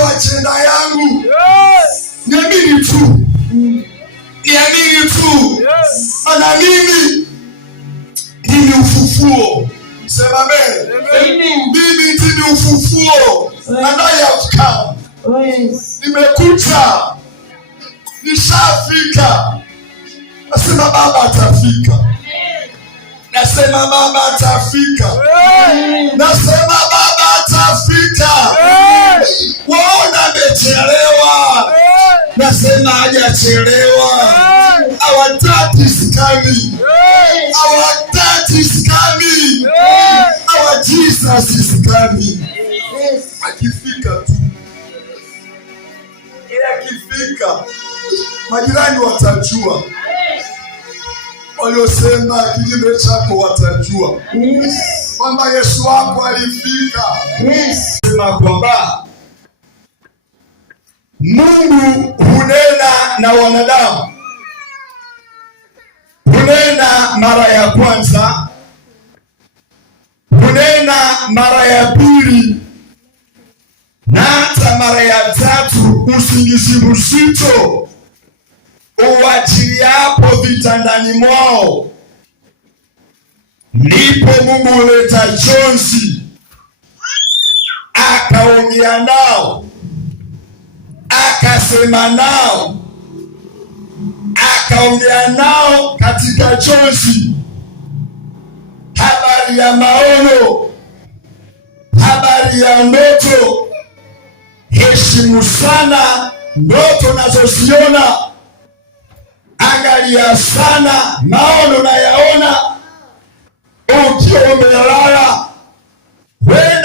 sio ajenda yangu. Niamini tu. Niamini tu. Ana mimi ni ufufuo. Sema amen. Mimi ni ufufuo. And I have come. Nimekuja. Nishafika. Nasema Baba atafika. Nasema Baba atafika. Nasema Baba atafika. Waona amechelewa. Nasema hajachelewa. Our dad is coming. Our dad is coming. Our Jesus is coming. Akifika tu. Akifika. Majirani watajua. Waliosema kinyume chako watajua. Kwamba Yesu wako alifika. Sema kwamba Mungu hunena na wanadamu. Hunena mara ya kwanza. Hunena mara ya pili. Na hata mara ya tatu usingizi mzito uwachiliapo vitandani mwao. Ndipo Mungu huleta jonzi, akaongea nao, akasema nao, akaongea nao katika jonzi, habari ya maono, habari ya ndoto. Heshimu sana ndoto nazoziona. Angalia sana maono na yaona. Ukiwa umelala wewe